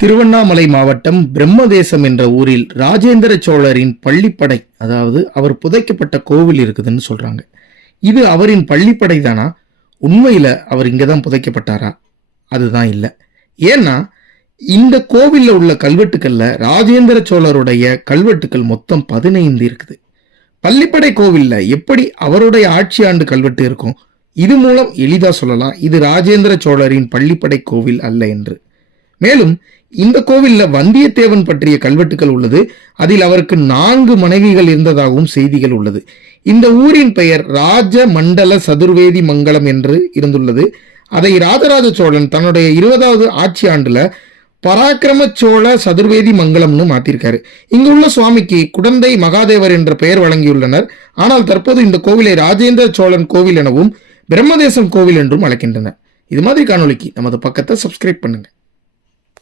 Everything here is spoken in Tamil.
திருவண்ணாமலை மாவட்டம் பிரம்மதேசம் என்ற ஊரில் ராஜேந்திர சோழரின் பள்ளிப்படை, அதாவது அவர் புதைக்கப்பட்ட கோவில் இருக்குதுன்னு சொல்றாங்க. இது அவரின் பள்ளிப்படை தானா? உண்மையில அவர் இங்கதான் புதைக்கப்பட்டாரா? அதுதான் இல்லை. ஏன்னா இந்த கோவில்ல உள்ள கல்வெட்டுக்கள்ல ராஜேந்திர சோழருடைய கல்வெட்டுக்கள் மொத்தம் 15 இருக்குது. பள்ளிப்படை கோவில்ல எப்படி அவருடைய ஆட்சி ஆண்டு கல்வெட்டு இருக்கும்? இது மூலம் எளிதா சொல்லலாம் இது ராஜேந்திர சோழரின் பள்ளிப்படை கோவில் அல்ல என்று. மேலும் இந்த கோவில்ல வந்தியத்தேவன் பற்றிய கல்வெட்டுகள் உள்ளது. அதில் அவருக்கு 4 மனைவிகள் இருந்ததாகவும் செய்திகள் உள்ளது. இந்த ஊரின் பெயர் ராஜ மண்டல சதுர்வேதி மங்கலம் என்று இருந்துள்ளது. அதை ராஜராஜ சோழன் தன்னுடைய 20வது ஆட்சி ஆண்டுல பராக்கிரம சோழ சதுர்வேதி மங்கலம்னு மாத்திருக்காரு. இங்குள்ள சுவாமிக்கு குடந்தை மகாதேவர் என்ற பெயர் வழங்கியுள்ளனர். ஆனால் தற்போது இந்த கோவிலை ராஜேந்திர சோழன் கோவில் எனவும் பிரம்மதேசம் கோவில் என்றும் அழைக்கின்றனர். இது மாதிரி காணொலிக்கு நமது பக்கத்தை சப்ஸ்கிரைப் பண்ணுங்க.